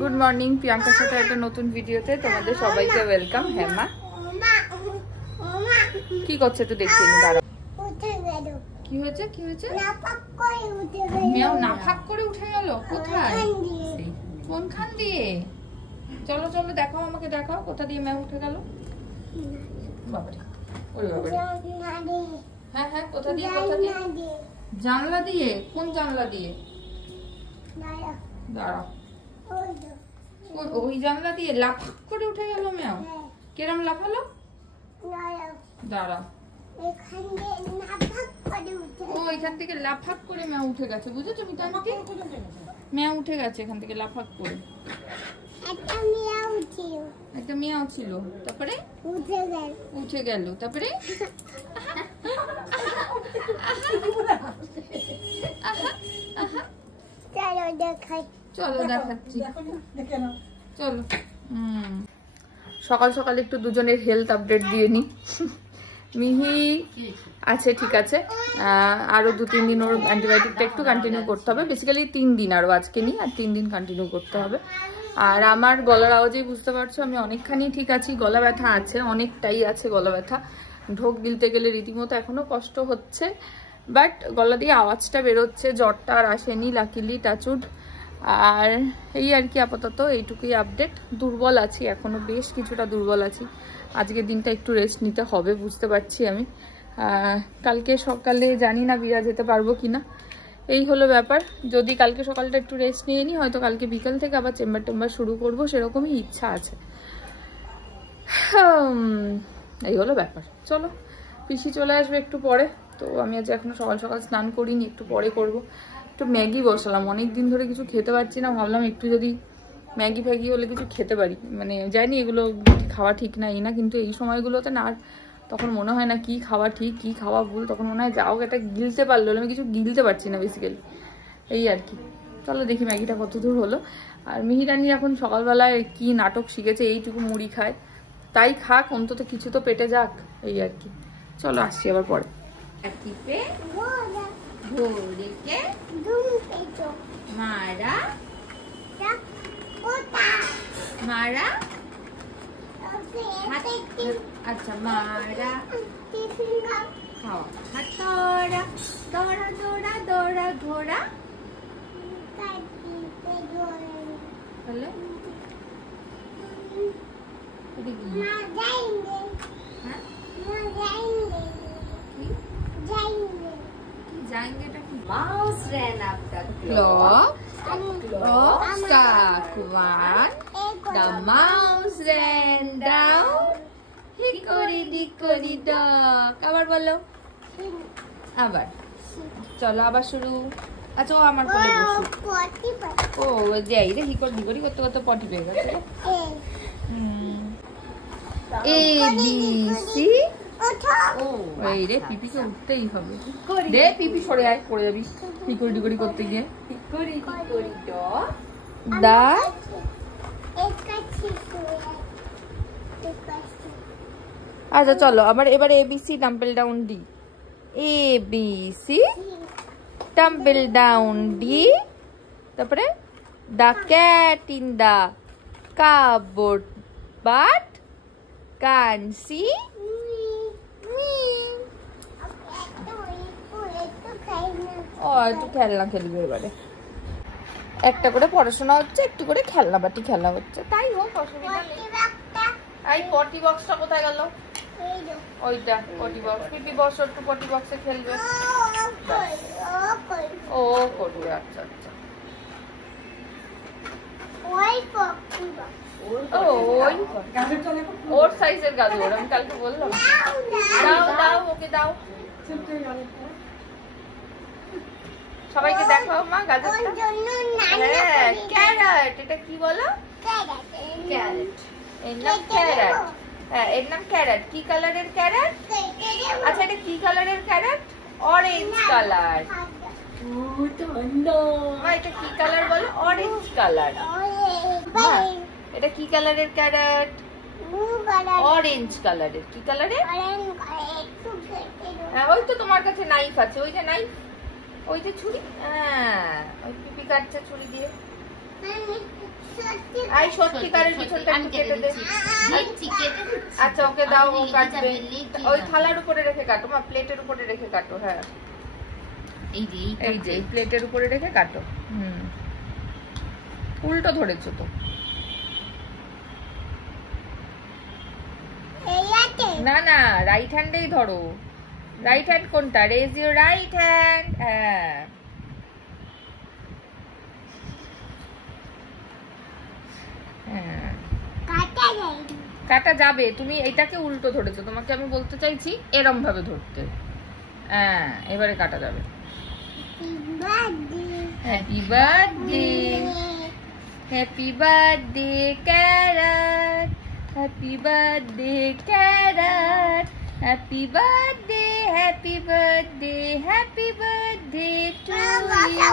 Good morning, প্রিয়াঙ্কার সাথে একটা নতুন ভিডিওতে তোমাদের সবাইকে ওয়েলকাম। হ্যাঁ মা, কি করছে একটু দেখিয়ে নি, দাঁড়াও। কি হয়েছে কি হয়েছে? মেও নাফাক করে উঠে গেল। কোথায়? কোনখান দিয়ে? চলো চলো দেখাও, আমাকে দেখাও কোথা দিয়ে মেও উঠে গেল। বাবারে, ওরে বাবারে। হ্যাঁ হ্যাঁ, কোথা দিয়ে? কোথা দিয়ে? জানলা দিয়ে? কোন জানলা দিয়ে? দাঁড়াও, ওই জানলা দিয়ে লাফাক করে উঠে গেল মেও। কিরম লাফালো? দাঁড়াও, ও এখান থেকে লাফাক করে মেও উঠে গেছে, বুঝেছো মিতান্তি? মেও উঠে গেছে এখান থেকে লাফাক করে। একটা মেয়াও ছিল, তারপরে উঠে গেল, তারপরে চলো দেখাচ্ছি, চলো। সকাল সকাল একটু দুজনের হেলথ আপডেট দিয়ে নি। মিহি আছে, ঠিক আছে, আরো 2-3 দিন ওর অ্যান্টিবায়োটিকটা একটু কন্টিনিউ করতে হবে। বেসিক্যালি 3 দিন, আরো আজকে নিয়ে আর 3 দিন কন্টিনিউ করতে হবে। আর আমার গলার আওয়াজেই বুঝতে পারছো আমি অনেকখানি ঠিক আছি। গলা ব্যথা আছে, অনেকটাই আছে গলা ব্যথা। ঢোক গিলতে গেলে রীতিমতো এখনো কষ্ট হচ্ছে, বাট গলা দিয়ে আওয়াজটা বেরোচ্ছে। জ্বরটা আর আসেনি লাকিলি, টাচুড। আর এই আর কি, আপাতত এইটুকুই আপডেট। দুর্বল আছি এখনো, বেশ কিছুটা দুর্বল আছি। আজকের দিনটা একটু রেস্ট নিতে হবে, বুঝতে পারছি আমি। কালকে সকালে জানি না বিরা যেতে পারবো কিনা, এই হলো ব্যাপার। যদি কালকে সকালটা একটু রেস্ট নিয়ে নিই, হয়তো কালকে বিকাল থেকে আবার চেম্বার টেম্বার শুরু করবো, সেরকমই ইচ্ছা আছে। এই হলো ব্যাপার। চলো, পিসি চলে আসবে একটু পরে। তো আমি আজ এখনো সকাল সকাল স্নান করিনি, একটু পরে করব। একটু ম্যাগি বসালাম, অনেকদিন ধরে কিছু খেতে পারছি না, ভাবলাম একটু যদি ম্যাগি ফ্যাগি হলে কিছু খেতে পারি। মানে জানি এগুলো খাওয়া ঠিক না, এই না, কিন্তু এই সময়গুলোতে না আর তখন মনে হয় না কি খাওয়া ঠিক কি খাওয়া ভুল। তখন মনে হয় যাও এটা গিলতে পারলো, আমি কিছু গিলতে পারছি না বেসিক্যালি, এই আর কি। চলো দেখি ম্যাগিটা কত দূর হলো। আর মিহিরানি এখন সকালবেলায় কি নাটক শিখেছে, এইটুকু মুড়ি খায়, তাই খাক, অন্তত কিছু তো পেটে যাক, এই আর কি। চলো আসছি আবার পরে। মারা মারা, আচ্ছা মারা খাওয়া, হাত দৌড়া দৌড়া দৌড়া দৌড়া ঘোড়া। হ্যালো, जाएंगे mouse ran up the clock. Clock struck 1. The mouse ran down. Hickory dickory dock. আবার বলো, আবার চলো, আবার শুরু। আচ্ছা ও আমার কোলে বসে, ও যাই রে হিকর ডিকরি করতে করতে পটি পেয়ে গেছে। এ বি সি, এই রে পিপিকে উঠতেই হবে। দে পিপি সরে আয়, পড়ে যাবি হিকরি ডিকরি করতে গিয়ে। হিকরি ডিকরি ডগ, দা। আচ্ছা চলো আবার, এবার ABC tumble down D. A B C tumble down D. তারপরে the cat in the cupboard but can see. ও একটু খেলনা খেলবে এবারে, একটা করে পড়াশোনা হচ্ছে, একটু করে খেলনা বাটি খেলা হচ্ছে, তাই হোক, অসুবিধা নেই। এই পটি বক্সটা কোথায় গেল? ওইটা পটি বক্স। পিপি বসো, একটু পটি বক্সে খেলবে। ও করবে, আচ্ছা আচ্ছা। ওর সাইজের গাজর, আমি কালকে বললাম। দাও দাও, ওকে দাও। সবাইকে দেখাও মা গাজরটা। হ্যাঁ ক্যারট, এটা কি বলো? ক্যারট, এর নাম ক্যারট। হ্যাঁ এর নাম ক্যারট। কি কালারের ক্যারট? আচ্ছা এটা কি কালারের ক্যারট? Orange colour. এটা কি কালার বলো? Orange colour. এটা কি কালারের ক্যারট? অরেঞ্জ কালারের। কি কালারের? হ্যাঁ ওই তো তোমার কাছে নাইফ আছে, ওই যে নাইফ, ওই যে ছুরি। হ্যাঁ ওই পিপি কাটছে ছুরি দিয়ে। আই সত্যিকারের পিছনটা একটু কেটে দে। আচ্ছা ওকে দাও, ও কাটবে। ওই থালার উপরে রেখে কাটো মা, প্লেটের উপরে রেখে কাটো। হ্যাঁ এই যে প্লেটের উপরে রেখে কাটো। উল্টো ধরেছো তো। না না, রাইট হ্যান্ডেই ধরো। রাইট হ্যান্ড কোনটা? Raise your right hand. হ্যাঁ কাটা যাবে, তুমি এটাকে উল্টো ধরেছো। তোমাকে আমি বলতে চাইছি এরম ভাবে ধরতে। হ্যাঁ এবারে কাটা যাবে। Happy birthday, happy birthday carrot, happy birthday carrot, happy birthday, happy birthday, happy birthday to you.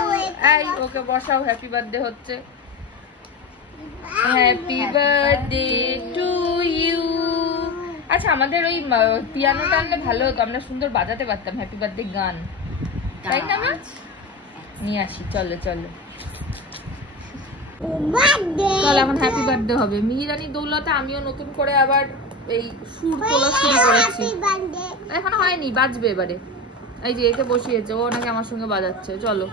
এই ওকে বসাও, হ্যাপি বার্থডে হচ্ছে। Happy birthday to you. আচ্ছা আমাদের ওই পিয়ানোটা আনলে ভালো হতো, আমরা সুন্দর বাজাতে পারতাম হ্যাপি বার্থডে গান, তাই না মা? নিয়ে আসি, চলো চলো চল এখন হ্যাপি বার্থডে হবে। মিহিরানি দৌলতে আমিও নতুন করে আবার এই সুর তোলা শুরু করেছি। এখন হয়নি, বাজবে এবারে। এই যে একে বসিয়েছে, ও নাকি আমার সঙ্গে বাজাচ্ছে। চলো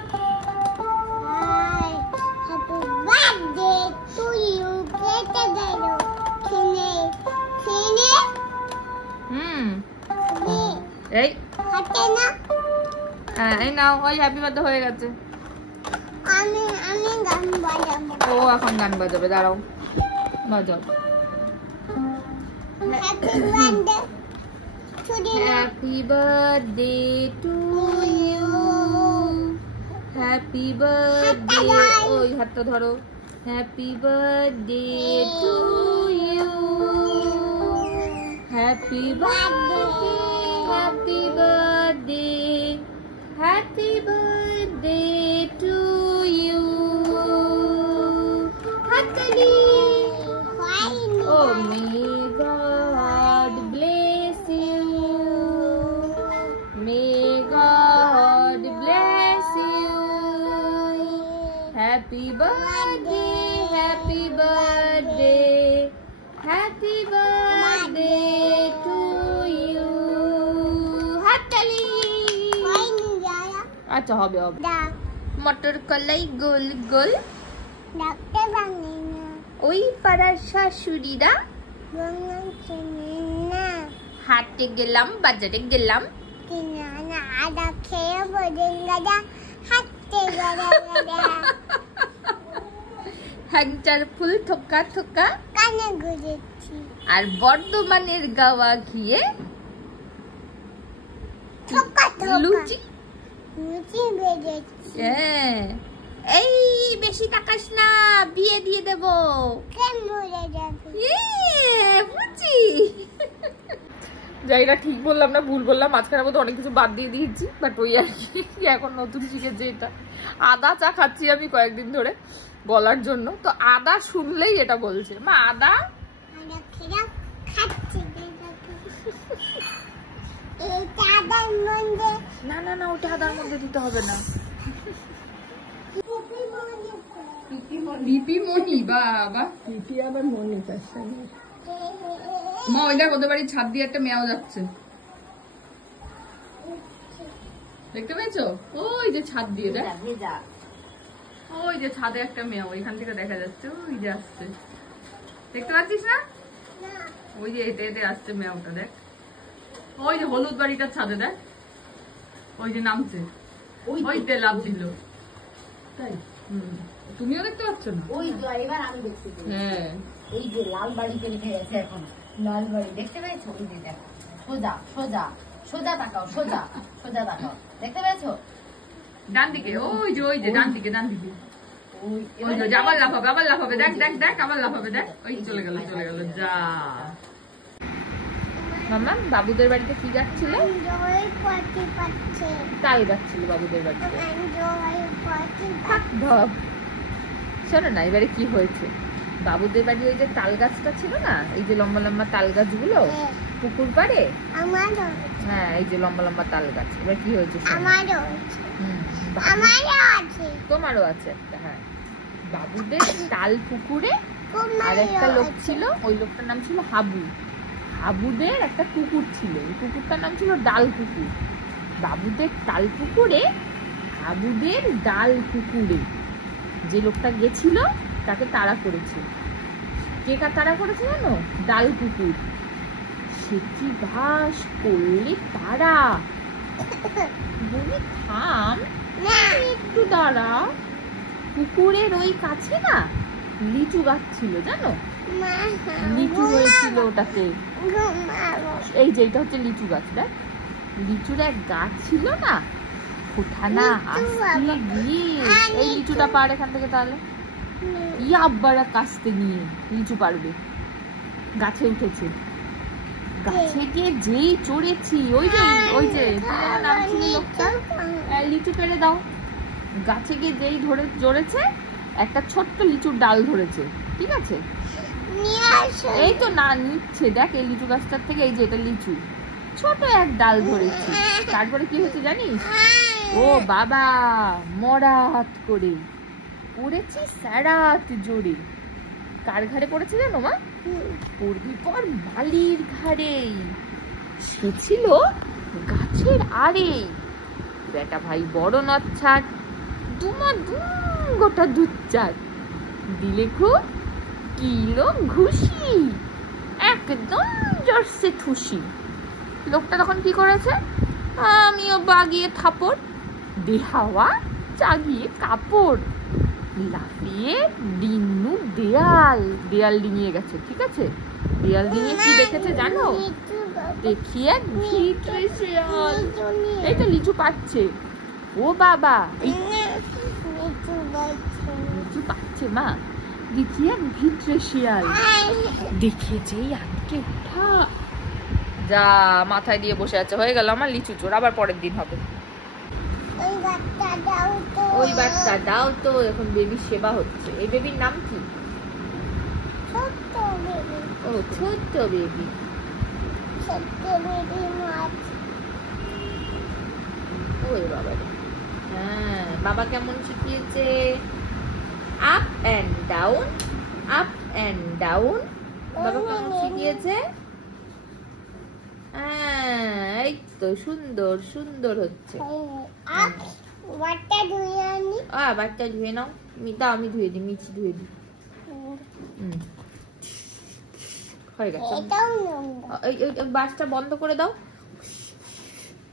এই এই নাও, ওই হ্যাপি বার্থডে হয়ে গেছে। ও এখন গান বাজাবে, দাঁড়াও বাজাও। Happy birthday to you, happy birthday. ওই হাতটা ধরো। Happy birthday to you, happy birthday, happy birthday, happy birthday to you. হাততালি। Oh may God bless you, may God bless you, happy birthday, happy birthday, happy birthday to you. হাততালি। আচ্ছা হবে হবে। মটর কলাই গোল গোল, ওই পাড়ার শাশুড়িরা হাটে গেলাম, বাজারে গেলাম, হ্যাংচার ফুল থোকা থোকা কানে গুজেছি, আর বর্ধমানের গাওয়া ঘিয়ে লুচি লুচি ভেজেছি। হ্যাঁ এই বেশি তাকাস না, বিয়ে দিয়ে দেব। জায়গা ঠিক বললাম না ভুল বললাম, মাঝখানে মধ্যে অনেক কিছু বাদ দিয়ে দিয়েছি, বাট ওই আর কি এখন নতুন শিখেছি এটা। আদা চা খাচ্ছি আমি কয়েকদিন ধরে বলার জন্য, তো আদা শুনলেই এটা বলছে মা আদা না না না, ওটা আদার মধ্যে দিতে হবে না। লিপিমণি, বাবা লিপি আবার মনি। মা ওই দেখ ওদের বাড়ির ছাদ দিয়ে একটা মেয়াও যাচ্ছে, দেখতে পেয়েছো? ওই যে ছাদ দিয়ে দেখ, ওই যে ছাদে একটা মেয়াও এখান থেকে দেখা যাচ্ছে, ওই যে আসছে, দেখতে পাচ্ছিস না? ওই যে এতে এতে আসছে মেয়াওটা, দেখ ওই যে হলুদ বাড়িটার ছাদে দেখ, ওই যে নামছে, ওইতে লাভ দিল। তাই তুমিও দেখতে পাচ্ছ না? ওই এবার আমি দেখছি। হ্যাঁ এই যে লাল বাড়িতে লিখে গেছে এখন, লাল বাড়ি দেখতে পেয়েছো? ওই যে দেখো, সোজা সোজা সোজা তাকাও, সোজা সোজা তাকাও, দেখতে পেয়েছো? ডান দিকে, ওই যে ডান দিকে, ডান দিকে, ওই যে আবার লাফাবে, আবার লাফাবে, দেখ দেখ দেখ, আবার লাফাবে, দেখ ওই চলে গেল চলে গেল। যা মামা বাবুদের বাড়িতে কি যাচ্ছিল? তাল যাচ্ছিল বাবুদের বাড়িতে। শোনো না এবারে কি হয়েছে, বাবুদের বাড়ি ওই যে তাল গাছটা ছিল না, এই যে লম্বা লম্বা তাল গাছগুলো পুকুর পাড়ে, হ্যাঁ এই যে লম্বা লম্বা তাল গাছ, এবার কি হয়েছে? তোমারও আছে একটা। হ্যাঁ বাবুদের তাল পুকুরে আর একটা লোক ছিল, ওই লোকটার নাম ছিল হাবু। হাবুদের একটা কুকুর ছিল, ওই কুকুরটার নাম ছিল ডাল কুকুর। বাবুদের তাল পুকুরে, হাবুদের ডাল পুকুরে যে লোকটা গেছিল তাকে তাড়া করেছে। কে তাড়া করেছে জানো? ডাল কুকুর। সে কি বাস করলে তারা, বলি থাম একটু দাঁড়া। পুকুরের ওই কাছে না লিচু গাছ ছিল জানো, লিচু হয়েছিল ওটাতে। এই যে এটা হচ্ছে লিচু গাছ, দেখ লিচুর এক গাছ ছিল না, ওঠা না আসতে গিয়ে এই লিচুটা পার এখান থেকে, তাহলে ইয়াব্বারা কাস্তে নিয়ে লিচু পারবে। গাছে উঠেছে, গাছে গিয়ে যেই চড়েছি, ওই যে নাম ছিল লোকটা, লিচু পেড়ে দাও। গাছে গিয়ে যেই জড়েছে, একটা ছোট্ট লিচুর ডাল ধরেছে, ঠিক আছে? এই তো না নিচ্ছে, দেখ এই লিচু গাছটার থেকে, এই যে এটা লিচু, ছোট এক ডাল ধরেছি। তারপরে কি হচ্ছে জানিস? ও বাবা, মরাত করে পড়েছি স্যারাত জোরে। কার ঘাড়ে পড়েছে জানো মা? পড়বি পর বালির ঘাড়ে। সে ছিল গাছের আড়ে। বেটা ভাই বড় নচ্ছাট, দুমা দুম গোটা দুচ্চার, দিলে খুব কিলো ঘুষি, একদম জোরসে ঠুসি। লোকটা তখন কি করেছে? আমিও বাগিয়ে থাপড়, দেহাওয়া চাগিয়ে কাপড়, লাফিয়ে ডিন্নু দেয়াল ডিঙিয়ে গেছে, ঠিক আছে? দেয়াল ডিঙিয়ে কি দেখেছে জানো? দেখি এক ভিটরে শিয়াল, এই তো লিচু পাচ্ছে। ও বাবা, লিচু পাচ্ছে মা, দেখি এক ভিটরে শিয়াল, দেখেছেই আটকে উঠা। যা মাথায় দিয়ে বসে আছে, হয়ে গেল আমার লিচু চোর, আবার পরের দিন হবে। ওই বাচ্চা দাও তো, এখন বেবির সেবা হচ্ছে। এই বেবির নাম কি? ও ছোট্ট বেবি। ওই বাবা, হ্যাঁ বাবা কেমন শিখিয়েছে? Up and down, up and down. বাবা কেমন শিখিয়েছে? এই তো সুন্দর সুন্দর হচ্ছে। বাচ্চা ধুয়ে নাও, দাও আমি ধুয়ে দিই, মিচি ধুয়ে দিই। হয়ে গেছে, বাসটা বন্ধ করে দাও।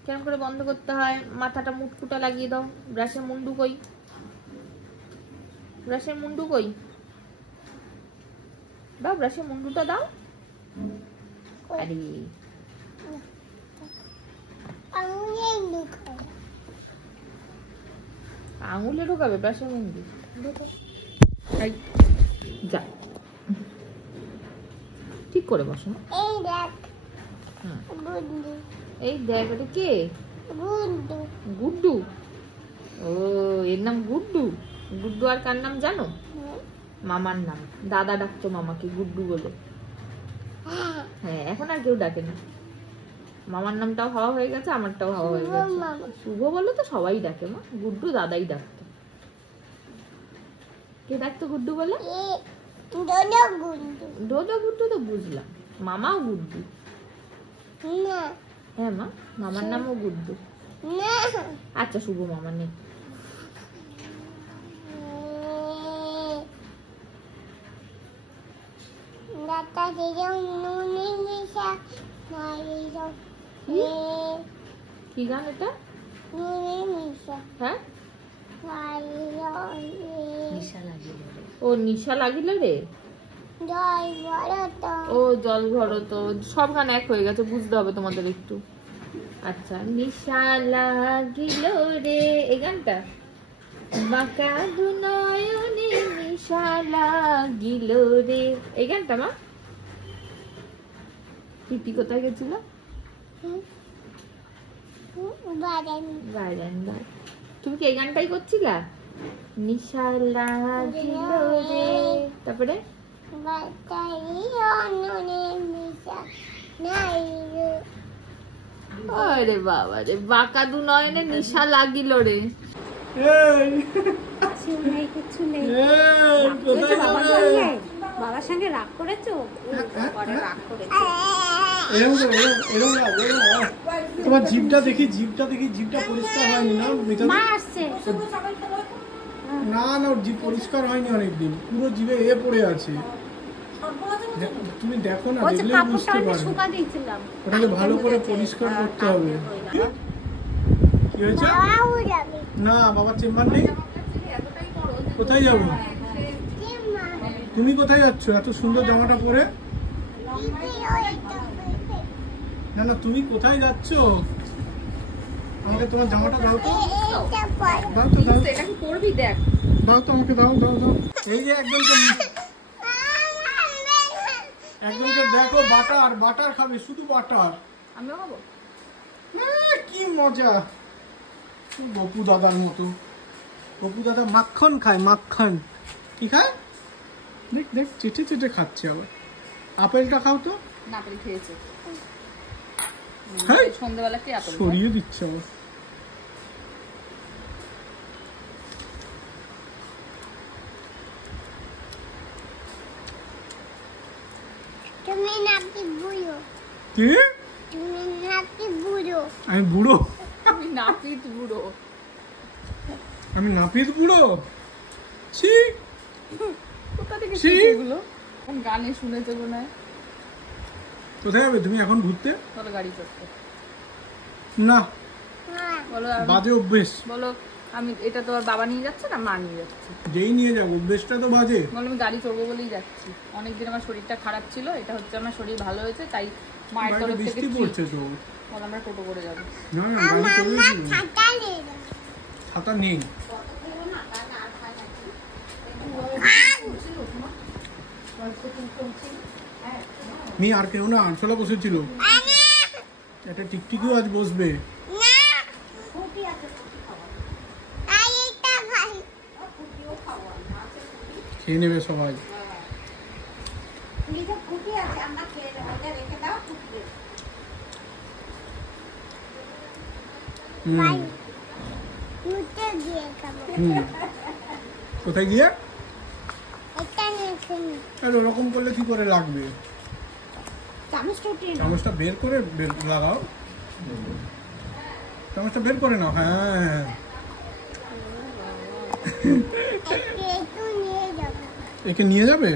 কেমন করে বন্ধ করতে হয়? মাথাটা মুটকুটা লাগিয়ে দাও। ব্রাশের মুন্ডু কই? ব্রাশের মুন্ডু কই? দাও ব্রাশের মুন্ডুটা দাও। আরে আঙুলে ঢোকাবে ব্রাশের মুন্ডু? যা ঠিক করে বসো। এই দেখ, এটা কে? গুড্ডু। ও এর নাম গুড্ডু। গুড্ডু আর কার নাম জানো? মামার নাম। দাদা ডাকতো মামাকে গুড্ডু বলে। হ্যাঁ, এখন আর কেউ ডাকে না। মামার নামটাও হাওয়া হয়ে গেছে, আমারটাও হাওয়া হয়ে গেছে। শুভ বলো তো সবাই ডাকে মা, গুড্ডু দাদাই ডাকতো। কে ডাকতো গুড্ডু বলে? ডোডো গুড্ডু তো বুঝলাম, মামাও গুড্ডু। হ্যাঁ মা, মামার নামও গুড্ডু। আচ্ছা শুভ মামা নেই। কি গান এটা? হ্যাঁ, ও নিশা লাগিল রে। ও জল ভরো তো, সব গান এক হয়ে গেছে, বুঝতে হবে তোমাদের একটু। আচ্ছা, নিশা লাগিল রে, এই গানটা। বাঁকা দু নয়নে নিশা লাগিল রে, এই গানটা মা। প্রীতি কোথায় গেছিল? তুমি কি এই গানটাই করছিলা? নিশা লাগিল রে, তারপরে আরে বাবা রে, বাঁকা দু নয়নে নিশা লাগিল রে। নেই, কিছু নেই। বাবার সঙ্গে রাগ করেছো? রাগ করেছো। তোমার জিভটা দেখি, জিভটা পরিষ্কার হয়নি না? মা আসছে। না ওর জিভ পরিষ্কার হয়নি অনেকদিন, পুরো জিভে পড়ে আছে। তুমি দেখো না, দেখলে বুঝতে পারবে। ওটাকে ভালো করে পরিষ্কার করতে হবে। কি হয়েছে? না, বাবার চেম্বার নেই। কোথায় যাবো? তুমি কোথায় যাচ্ছ এত সুন্দর জামাটা পরে? না তুমি কোথায় যাচ্ছ? আমাকে তোমার জামাটা দাও তো। দাও তো, দাও। এটা কি করবি দেখ। দাও তো আমাকে, দাও। এই যে একজনকে দেখো, বাটার খাবে, শুধু বাটার। আমিও খাবো। কি মজা, গপু দাদার মতো। গপু দাদা মাখন খায়, মাখন। কি খায়? দেখ চেটে খাচ্ছে। আবার আপেলটা খাও তো। না, আপেল খেয়েছে। হ্যাঁ, সন্ধ্যাবেলা কি আপেল সরিয়ে দিচ্ছে আবার। তুমি নাকি বুড়ো? কি? তুমি নাকি বুড়ো? আমি বুড়ো? আমি নাপিত বুড়ো। আমি নাপিত বুড়ো? ছি, কোথা থেকে শিখেছো এগুলো? কোন গানে শুনেছো মনে হয়? কোথায় যাবে তুমি এখন ঘুরতে? বলো গাড়ি চড়তে। না, বলো বাজে অভ্যেস। বলো আমি, এটা তো আর বাবা নিয়ে যাচ্ছে না, মা নিয়ে যাচ্ছে। যেই নিয়ে যাবো, অভ্যেসটা তো বাজে। বলো আমি গাড়ি চড়বো বলেই যাচ্ছি। অনেকদিন আমার শরীরটা খারাপ ছিল, এটা হচ্ছে আমার শরীর ভালো হয়েছে, তাই মায়ের তরফ থেকে বৃষ্টি পড়ছে তো। বলো আমরা টোটো করে যাবো। না গাড়ি চলে যাবে। ছাতা নেই। মি আর কেউ না, আনসোলা বসেছিল। একটা টিকটিকিও আজ বসবে। খেয়ে নেবে সবাই। কোথায় গিয়ে? ওরকম করলে কি করে লাগবে? চামচটা বের করে লাগাও। চামচটা বের করে নাও। হ্যাঁ, একে নিয়ে যাবে?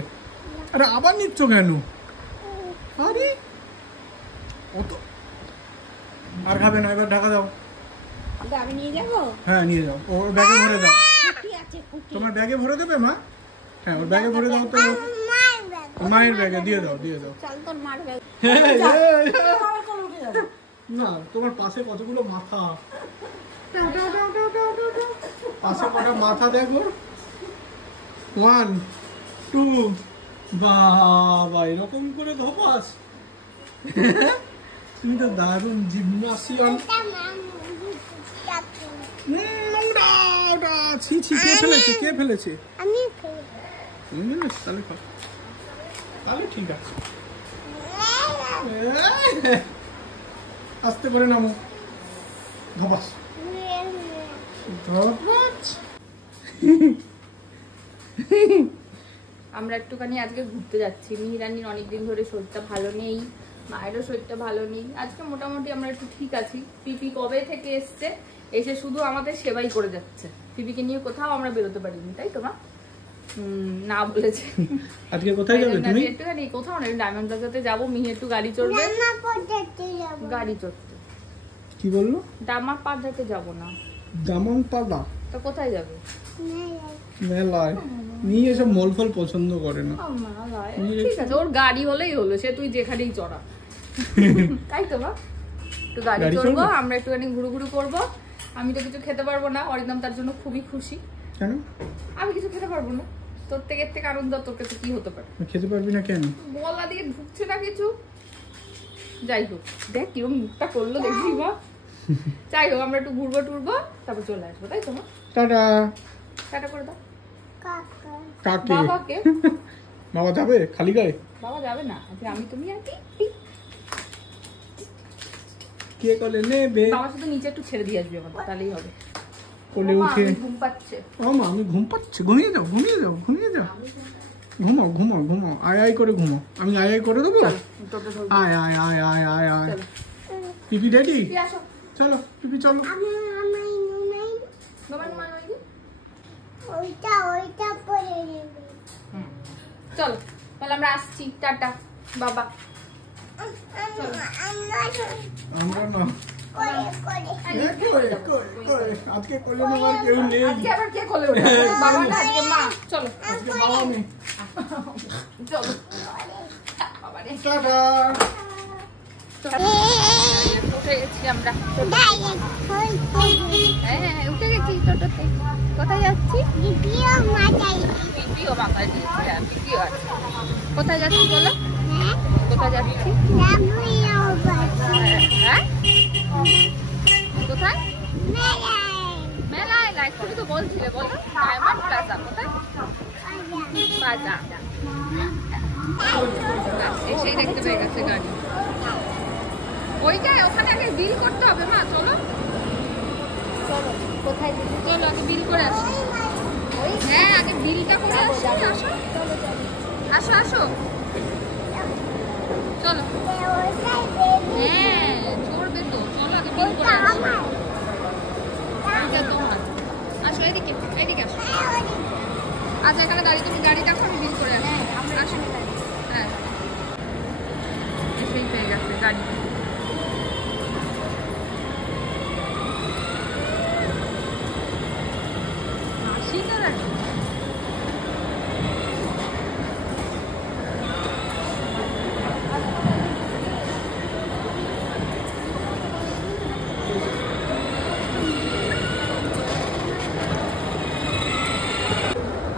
আরে আবার নিচ্ছ কেন? আরে অত আর খাবে না, এবার ঢাকা দাও। আমি নিয়ে যাবো? হ্যাঁ নিয়ে যাও, ওর ব্যাগে ভরে দাও। তোমার ব্যাগে ভরে দেবে মা? হ্যাঁ, ওর ব্যাগে ভরে দাও তো। মায়ের ব্যাগে দিয়ে দাও। না, তোমার পাশে কতগুলো মাথা, পাশে কটা মাথা দেখো। 1 2 বাবা, এরকম করে ধপাস। তুমি তো দারুণ জিমনাসিয়ান। কে ফেলেছে? তাহলে ঠিক আছে। আস্তে করে নামো। ধপাস। আমরা একটুখানি আজকে ঘুরতে যাচ্ছি। মিহিরানির অনেকদিন ধরে শরীরটা ভালো নেই, মায়েরও শরীরটা ভালো নেই। আজকে মোটামুটি আমরা একটু ঠিক আছি। পিপি কবে থেকে এসে শুধু আমাদের সেবাই করে যাচ্ছে। পিপিকে নিয়ে কোথাও আমরা বেরোতে পারিনি, তাই তো মা? না বলেছে। আজকে কোথায় যাবে তুমি? একটুখানি কোথাও না, ডায়মন্ড প্লাজাতে যাবো। মিহি একটু গাড়ি চড়বে। গাড়ি চড়তে। কি বললো? দামা পাড়াতে যাবো না। দামন পাড়া? তো কোথায় যাবে? মেলায়। নিয়ে এসব মল ফল পছন্দ করে না। ঠিক আছে, ওর গাড়ি হলেই হলো, সে তুই যেখানেই চড়া। তাই তো মা? একটু গাড়ি চড়বো, আমরা একটুখানি ঘুরু করবো। আমি তো কিছু খেতে পারবো না, অরিন্দম তার জন্য খুবই খুশি। কেন? আমি কিছু খেতে পারবো না। তোর থেকে আনন্দ তোর কাছে কি হতে পারে? খেতে পারবি না কেন? গলা দিয়ে ঢুকছে না কিছু। যাই হোক, দেখ কিরকম মুখটা করলো দেখবি মা। যাই হোক, আমরা একটু ঘুরবো টুরবো, তারপর চলে আসবো, তাই তো মা? টাটা। টাটা করে দাও। কাকে? বাবাকে। বাবা যাবে খালি গায়ে? বাবা যাবে না, আমি তুমি আর কে কলে নেবে? বাবা শুধু নিচে একটু ছেড়ে দিয়ে আসবে, তাহলেই হবে। কোলে উঠে। ঘুম পাচ্ছে। ও মা আমি ঘুম পাচ্ছে, ঘুমিয়ে যাও ঘুমিয়ে যাও ঘুমিয়ে যাও, ঘুমাও ঘুমাও ঘুমাও, আয় আয় করে ঘুমাও, আমি আয় আয় করে দেবো। আয় আয় আয় আয় আয় আয়, পিপি রেডি? চলো পিপি চলো। চলো তাহলে আমরা আসছি, টাটা বাবা। আমরা না আজকে কোলে নেওয়ার কেউ নেই। আজকে আবার কে কোলে ওঠে? বাবা না, আজকে মা। চলো আজকে বাবা নেই। চলো বাবা রে, টাটা। উঠে গেছি আমরা। হ্যাঁ উঠে গেছি টোটোতে। কোথায় যাচ্ছি? পিপিও মাথায় দিয়েছি। হ্যাঁ পিপিও আছে। কোথায় যাচ্ছি বলো? কোথায় যাচ্ছি? হ্যাঁ কোথায়? মেলায়। লাইট তো বলছিলে, বলো। Diamond plaza. কোথায়? বাজার। এসেই দেখতে পেয়ে গেছে গাড়ি। ওইটাই, ওখানে আগে বিল করতে হবে। মা চলো কোথায় চলো আগে বিল করে আসি। হ্যাঁ আগে বিলটা করে আসি। আসো আসো আসো চলো। হ্যাঁ চড়বে তো, চলো আগে বিল করে আসি। তোমার আসো, এদিকে এদিকে আসো। আচ্ছা এখানে গাড়ি, তুমি গাড়ি দেখো, আমি বিল করে আসি। আসো। হ্যাঁ এসেই পেয়ে গেছে গাড়ি।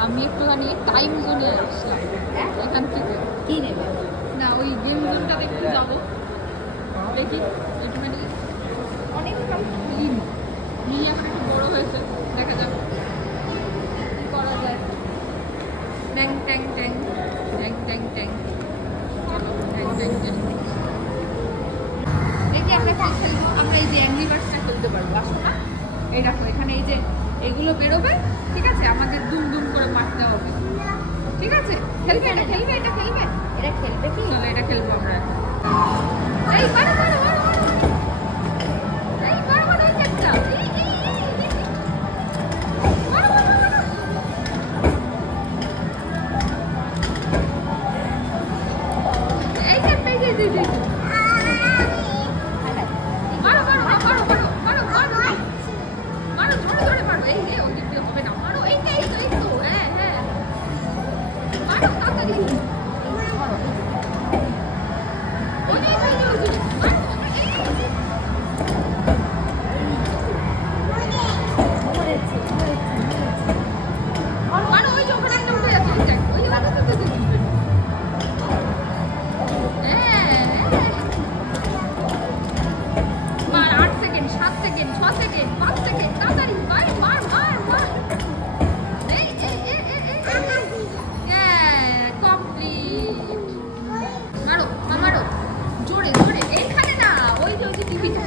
আমি একটুখানি টাইম জোনে আসলাম এখান থেকে। কি নেবে? না ওই গেম জোনটাতে একটু যাবো, দেখি একটুখানি। অনেকটা নিয়ে এখন একটু বড় হয়েছে, দেখা যাক কি করা যায়। ট্যাং ট্যাং ট্যাং ট্যাং ট্যাং ট্যাং, চলো ট্যাং ট্যাং ট্যাং। এই যে আমরা কি খেলবো? আমরা এই যে অ্যাংরি বার্ডসটা খেলতে পারবো। আসো না, এই দেখো এখানে এই যে এগুলো বেরোবে, ঠিক আছে? আমাদের দুম দুম করে মারতে হবে, ঠিক আছে? খেলবে এটা, খেলবে এটা, খেলবে এটা খেলবে কি? চলো এটা খেলবো আমরা। এই মারো মারো মারো মারো, এই মারো মারো, এই একটা মারো মারো মারো। এই যে এই যে এই যে মারো মারো মারো মারো মারো মারো মারো, জোরে জোরে মারো। এই যে ওই দিকে হবে না, মারো। এই তো এই তো হ্যাঁ হ্যাঁ মারো তাড়াতাড়ি। ওই যে ওই যে ওই যে মারো। মারো ওই যে ওখানে একটা উঠে যাচ্ছে, ওই যে ওই যে হ্যাঁ। মার 8 সেকেন্ড, 7 সেকেন্ড, 6 সেকেন্ড, 5 সেকেন্ড, তাড়াতাড়ি মার মার মার মার। এই এই এই এই হ্যাঁ কমপ্লিট। মারো মারো জোরে জোরে। এইখানে না, ওই যে টিভিটা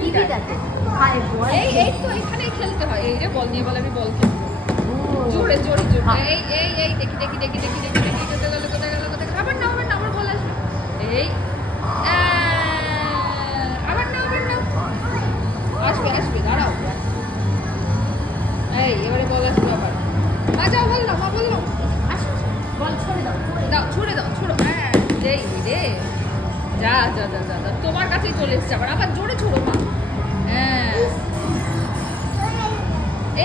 টিভিটাতে হাই বল। এই তো এখানেই খেলতে হয়। এই রে বল নিয়ে বল, আমি বল খেলবো। জোরে জোরে জোরে। এই এই এই দেখি দেখি দেখি দেখি দেখি দেখি কোথায় গেল কোথায় গেল কোথায় গেল। আবার না আবার না, আবার বল আসবে। এই আবার না আবার না, আসবে আসবে, দাঁড়াও। এই এবারে বল আসবে আবার। মা যাও, বললাম মা বললাম আসো। বল ছড়ে দাও। দাও ছুড়ে দাও, ছুড়ো। হ্যাঁ এই রে, যা যা যা যা, তোমার কাছেই চলে এসছে আবার। আবার জোরে ছোড়ো মা। হ্যাঁ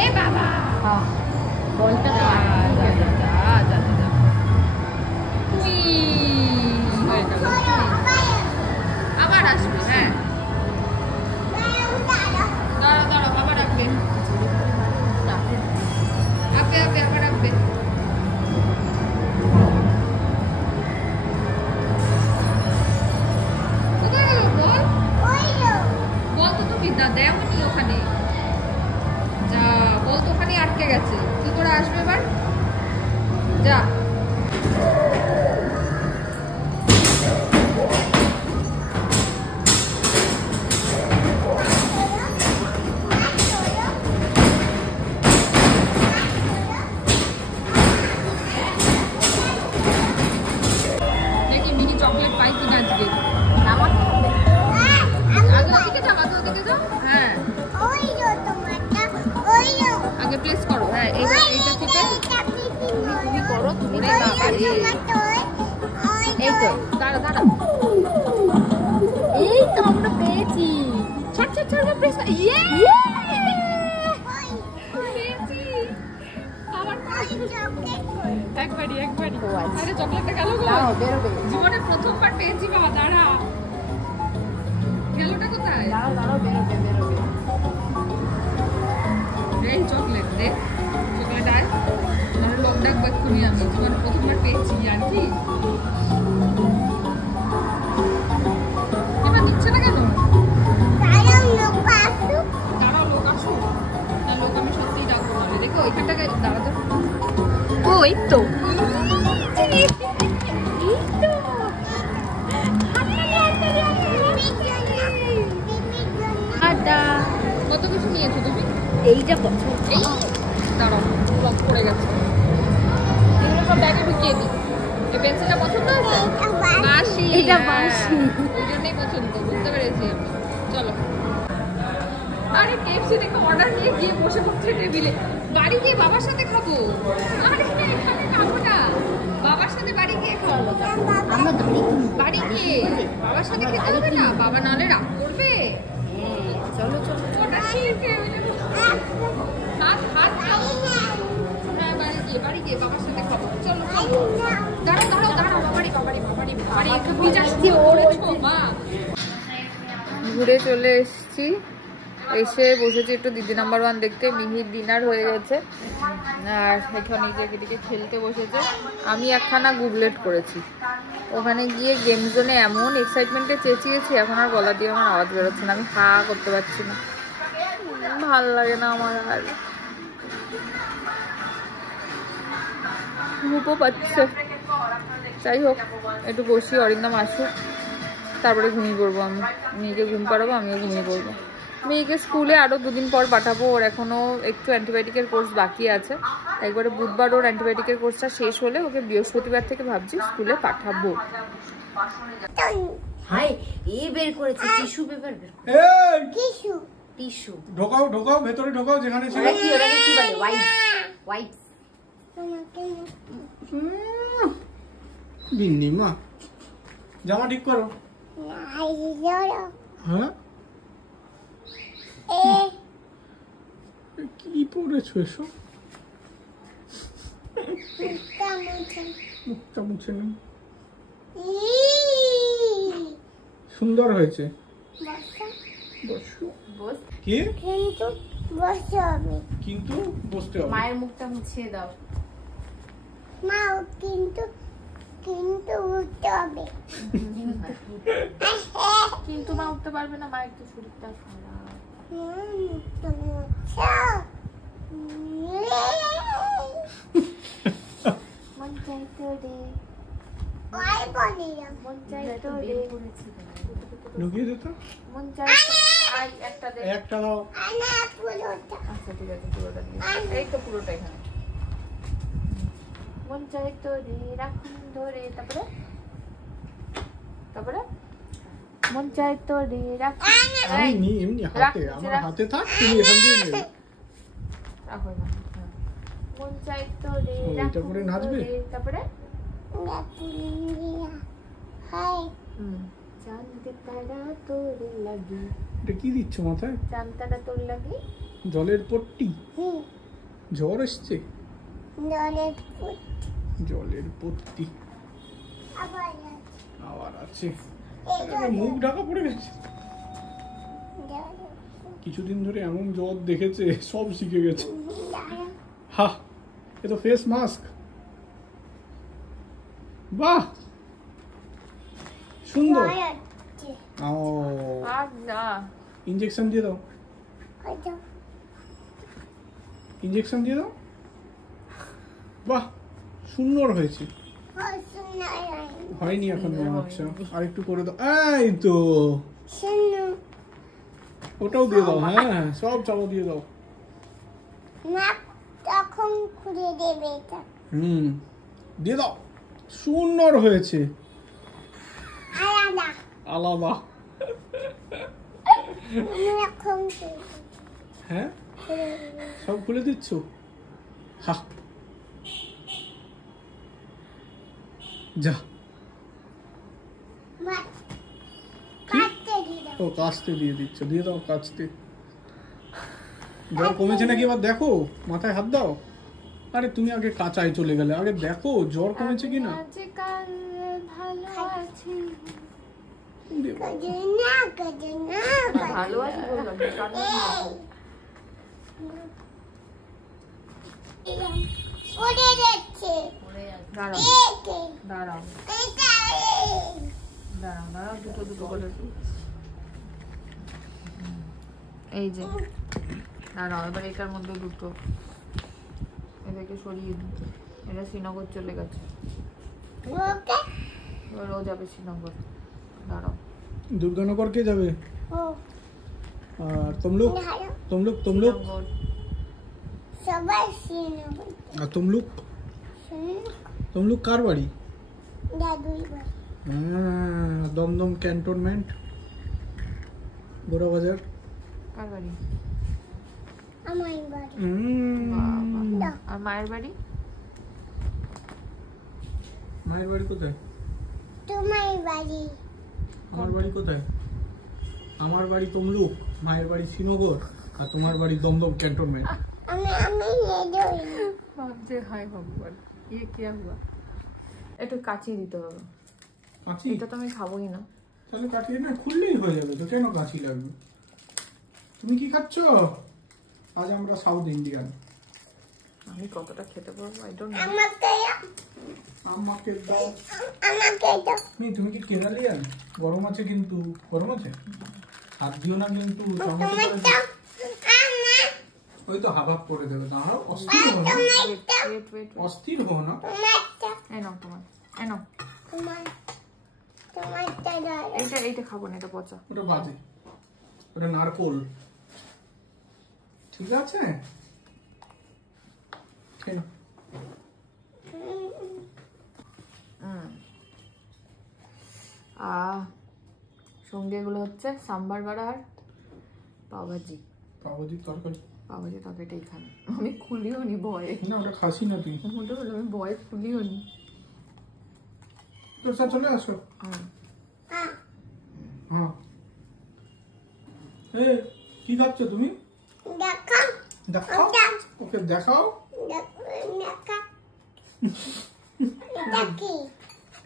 এ বাবা, হ্যাঁ বলটা যা যা যা যা যা যা, উই হয়ে গেল। আবার আসবে। হ্যাঁ দাঁড়াও দাঁড়াও, আবার আসবে আসবে আসবে, আবার আসবে। কোথায় গেল বল? বল তো তুমি দেওনি ওখানে। যা, বল তো ওখানে আটকে গেছে, কি করে আসবে এবার? যা এই তো দাঁড়া দাঁড়া, এই তো আমরা পেয়েছি। ছাড় ছাড় ছাড় প্রেস, ইয়ে পেয়েছি আমার একবারই একবারই। আরে চকলেটটা গেল গো, বেরোবে জীবনে প্রথমবার পেয়েছি বাবা। দাঁড়া, গেলটা কোথায়? দাঁড়াও দাঁড়াও, বেরোবে বেরোবে। এই চকলেট দে, চকলেট আয়। আমার লোক ডাকবো এক্ষুনি, আমি জীবনে প্রথমবার পেয়েছি আর কি। এবার দিচ্ছে না কেন? দাঁড়াও লোক আসুক না, লোক আমি সত্যিই ডাকবো না। দেখো এখানটাকে দাঁড়াতে, ওই তো কত কিছু নিয়েছো তুমি? এইটা পছন্দ, এই দাঁড়াও লক পড়ে গেছে, এগুলো সব ব্যাগে ঢুকিয়ে দিই। এই পেন্সিলটা পছন্দ আছে? বাঁশি, এটা বাঁশি, ওই জন্যই পছন্দ, বুঝতে পেরেছি আমি। চলো, আরে কেএফসি থেকে অর্ডার নিয়ে গিয়ে বসে পড়ছে টেবিলে। বাড়ি গিয়ে বাবার সাথে খাবো। আরে এখানে খাবো না, বাবার সাথে বাড়ি গিয়ে খাবো। আমরা বাড়ি গিয়ে বাবার সাথে খেতে হবে না, বাবা নাহলে রাগ করবে। চলো চলো, ওটা খেয়ে হাত হাত খাবো। হ্যাঁ বাড়ি গিয়ে বাবার সাথে খাবো। চলো দাঁড়াও দাঁড়াও দাঁড়াও, বাবারি বাবারি বাবারি বাবারি, একটু মিজাজ দিয়ে ওড়েছো মা। ঘুরে চলে এসেছি, এসে বসেছি একটু দিদি নাম্বার 1 দেখতে। মিহির ডিনার হয়ে গেছে আর এখানে এদিকে খেলতে বসেছে। আমি একখানা গুবলেট করেছি, ওখানে গিয়ে গেম জোনে এমন এক্সাইটমেন্টে চেঁচিয়েছি, এখন আর গলা দিয়ে আমার আওয়াজ বেরোচ্ছে না, আমি হা করতে পারছি না, ভাল লাগে না আমার। আর ঘুমও পাচ্ছে, যাই হোক একটু বসি, অরিন্দম আসুক তারপরে ঘুমিয়ে পড়বো। আমি মেয়েকে ঘুম পাড়াবো, আমিও ঘুমিয়ে পড়বো। মেয়েকে স্কুলে আরও 2 দিন পর পাঠাবো, ওর এখনও একটু অ্যান্টিবায়োটিকের কোর্স বাকি আছে। একবারে বুধবার ওর অ্যান্টিবায়োটিকের কোর্সটা শেষ হলে ওকে বৃহস্পতিবার থেকে ভাবছি স্কুলে পাঠাবো। হাই এই বের করেছে টিস্যু পেপার, বের এই টিস্যু টিস্যু ঢোকাও ঢোকাও, ভেতরে ঢোকাও যেখানে ছিল। ওটা কি বলে? Wipes wipes. বিন্নি মা জামা ঠিক করো। হ্যাঁ কি পরেছো এসো? মুখটা মুছে নিন, সুন্দর হয়েছে। কি কিন্তু বসতে হবে। মায়ের মুখটা মুছিয়ে দাও। মা কিন্তু কিন্তু উঠতে হবে। কিন্তু মা উঠতে পারবে না, মা একটু শরীরটা খারাপ। মন চাই তোরে, মন চাই তোরে, ঢুকিয়ে দিত। মন চাই একটা দাও। আচ্ছা ঠিক আছে, পুরোটা দিয়ে এই তো পুরোটা এখানে। মন চাই তোরে রাখুন ধরে, তারপরে তারপরে মন চাই তোরে রাখুন। আমি এমনি হাতে, আমার হাতে থাক, তুমি এখান দিয়ে নেবে। রাখো না, মন চাই তোরে এটা করে নাচবে। তারপরে হাই চাঁদ তারা তোর লাগি। এটা কি দিচ্ছ মাথায়? চাঁদ তারা তোর লাগি। জলের পট্টি, জ্বর এসছে। জলের পট্টি আবার আছে। মুখ ঢাকা পড়ে গেছে, কিছুদিন ধরে এমন জ্বর দেখেছে, সব শিখে গেছে। হা, এ তো ফেস মাস্ক। বাহ সুন্দর। ইঞ্জেকশন দিয়ে দাও, ইঞ্জেকশন দিয়ে দাও। বাহ সুন্দর হয়েছে। হয়নি এখন মনে হচ্ছে, আর একটু করে দাও। এই তো ওটাও দিয়ে দাও। হ্যাঁ সব চাবো দিয়ে দাও। তখন খুলে দেবে এটা। দিয়ে দাও, সুন্দর হয়েছে। আলাদা আলাদা। হ্যাঁ সব খুলে দিচ্ছ। হা যা ও কাচতে দিয়ে দিচ্ছে, দিয়ে দাও কাচতে। জ্বর কমেছে নাকি এবার দেখো, মাথায় হাত দাও। আরে তুমি আগে কাচায় চলে গেলে, আগে দেখো জ্বর কমেছে কিনা। ভালো আছে বললাম, দাঁড়াও দুটো দুটো করে। এই যে দাঁড়াও, এবার এটার মধ্যে দুটো, এটাকে সরিয়ে দিই। এটা শ্রীনগর চলে গেছে, এবার ও যাবে শ্রীনগর। দাঁড়াও, দুর্গানগর কে যাবে? আর তমলুক, তমলুক তমলুক সবাই শ্রীনগর। আর তমলুক, তমলুক কার বাড়ি? দাদুই বাড়ি। দমদম ক্যান্টনমেন্ট, বোরাবাজার কার বাড়ি? আমার বাড়ি। আর মায়ের বাড়ি? মায়ের বাড়ি কোথায়? তোমার বাড়ি। আমার বাড়ি কোথায়? আমার বাড়ি তমলুক, মায়ের বাড়ি শ্রীনগর, আর তোমার বাড়ি দমদম ক্যান্টনমেন্ট। ভাবছে হাই ভগবান, ইয়ে কি হুয়া। একটু কাঁচি দিতে হবে। কাঁচি? এটা তো আমি খাবোই না। তাহলে কাটিয়ে না খুললেই হয়ে যাবে তো, কেন কাঁচি লাগবে? তুমি কি খাচ্ছ? আজ আমরা সাউথ ইন্ডিয়ান। আমি কতটা খেতে পারবো আই ডোন্ট নো। আমাকে দাও। আমাকে দাও। তুমি কি কেরালিয়ান? গরম আছে কিন্তু, গরম আছে, হাত দিও না কিন্তু। ওই তো হাবাব করে দেবে। দাঁড়াও, অস্থির হো না, অস্থির হো না। এনো তোমার, এনো। এইটা খাবো না, এটা পচা। ওটা বাজে, ওটা নারকোল। ঠিক আছে, সঙ্গে এগুলো হচ্ছে সাম্বার বড়া আর পাওভাজি। পাওভাজির তরকারি? পাওভাজি তরকারিটাই খান। আমি খুলিও নি ভয়ে। না ওটা খাসি না তুই। ওটা হলো আমি ভয়ে খুলিও নি। তোর সাথে চলে আসো। হ্যাঁ, এ কি খাচ্ছ তুমি? দেখাও। দেখাও, ওকে দেখাও।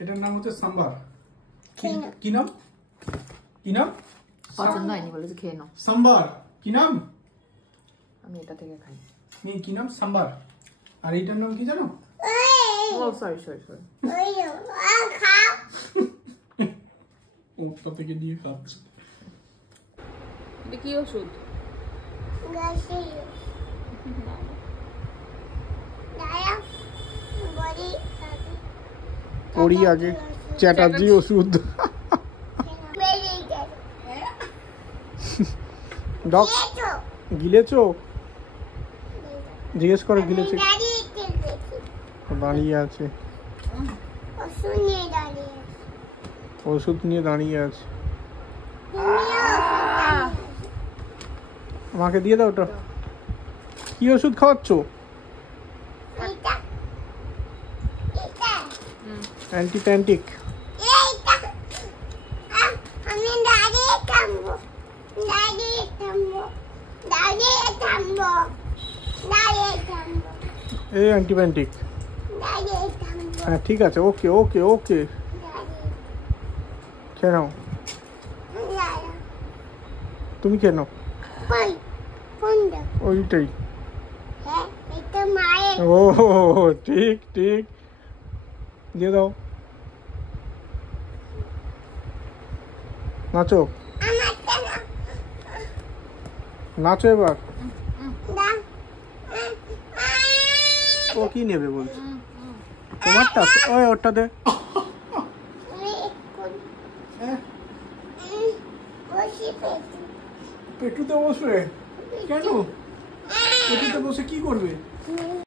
এটার নাম হচ্ছে সাম্বার। কি নাম? কি নাম? পছন্দ হয়নি বলেছে খেয়ে নাও। সাম্বার কি নাম? আমি এটা থেকে খাই। কি নাম? সাম্বার। আর এইটার নাম কি জানো? ও সরি সরি সরি। ওটা থেকে নিয়ে খাচ্ছে। এটা কি ওষুধ? ওরই আগে চ্যাটার্জি ওষুধ। ডক্স গিলেছো? জিজ্ঞেস করো গিলেছে। দাঁড়িয়ে আছে, ওষুধ নিয়ে দাঁড়িয়ে আছে। আমাকে দিয়ে দাও ওটা। কি ওষুধ খাওয়াচ্ছ? অ্যান্টিপ্যান্টিক। এই অ্যান্টিপ্যান্টিক। হ্যাঁ ঠিক আছে, ওকে ওকে ওকে, খেয়ে নাও। তুমি খেয়ে নাও। ওইটাই। ও ঠিক ঠিক, দিয়ে দাও। নাচো, নাচো এবার। ও কি নেবে বলছে? তোমারটা? ওই ওটা দে। পেটুতে বসবে কেন? পেটুতে বসে কি করবে?